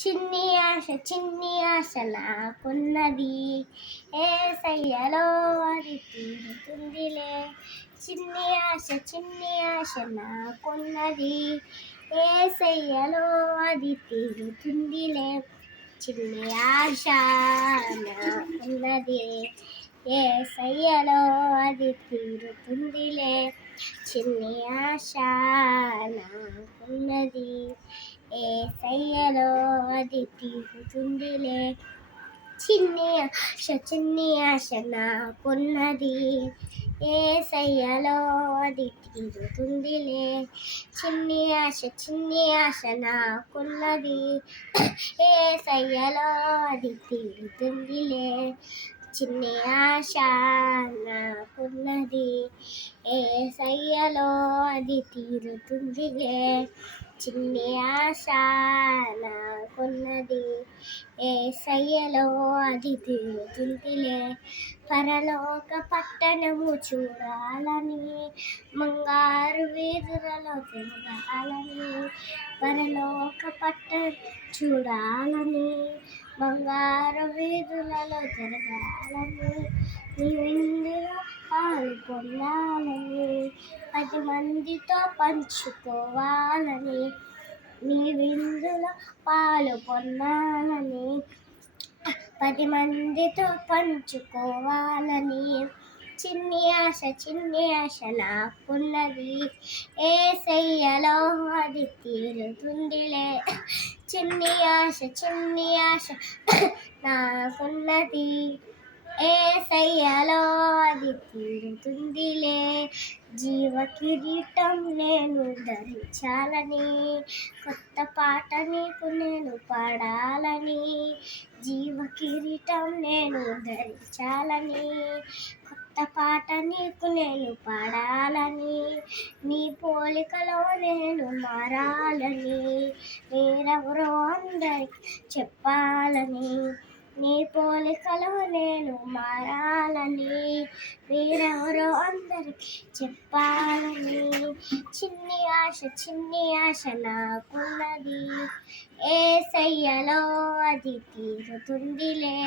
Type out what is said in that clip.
చిన్ని ఆశ నాకున్నది, యేసయ్యలో అది తీరుతుందిలే. చిన్ని ఆశ నాకున్నది, యేసయ్యలో అది తీరుతుందిలే. చిన్ని ఆశ నాకున్నది, యేసయ్యలో అది తీరుతుందిలే. చిన్ని ఆశ నాకున్నది, యేసయ్యలో అది తీరుతుందిలే. చిన్ని ఆశ నాకున్నది, యేసయ్యలో అది తీరుతుందిలే. చిన్ని ఆశ నాకున్నది, యేసయ్యలో అది తీరుతుందిలే. చిన్ని ఆశ నాకున్నది, యేసయ్యలో అది తీరుతుందిలే. చిన్ని ఆశ నాకున్నది, యేసయ్యలో అది తీరుతుందిలే. పరలోక పట్టణము చూడాలని, బంగారు వీధులలో తిరగాలని. పరలోక పట్టణం చూడాలని, బంగారు వీధులలో తిరగాలని. నీ విందులో పాలు పొందాలని, 10 మందితో పంచుకోవాలని. నీ విందులో పాలు పొందాలని, 10 మందితో పంచుకోవాలని. చిన్ని ఆశ నాకున్నది, యేసయ్యలో అది తీరుతుందిలే. చిన్ని ఆశ నాకున్నది, యేసయ్యలో అది తీరుతుందిలే. జీవ కిరీటం నేను ధరించాలని, కొత్త పాట నీకు నేను పాడాలని. జీవ కిరీటం నేను ధరించాలని, కొత్త పాట నీకు నేను పాడాలని. నీ పోలికలో నేను మారాలని, మీరెవరో అందరికి చెప్పాలని. నీ పోలికలో నేను మారాలని, మీరెవరో అందరికి చెప్పాలని. చిన్ని ఆశ నాకున్నది, యేసయ్యలో అది తీరుతుందిలే.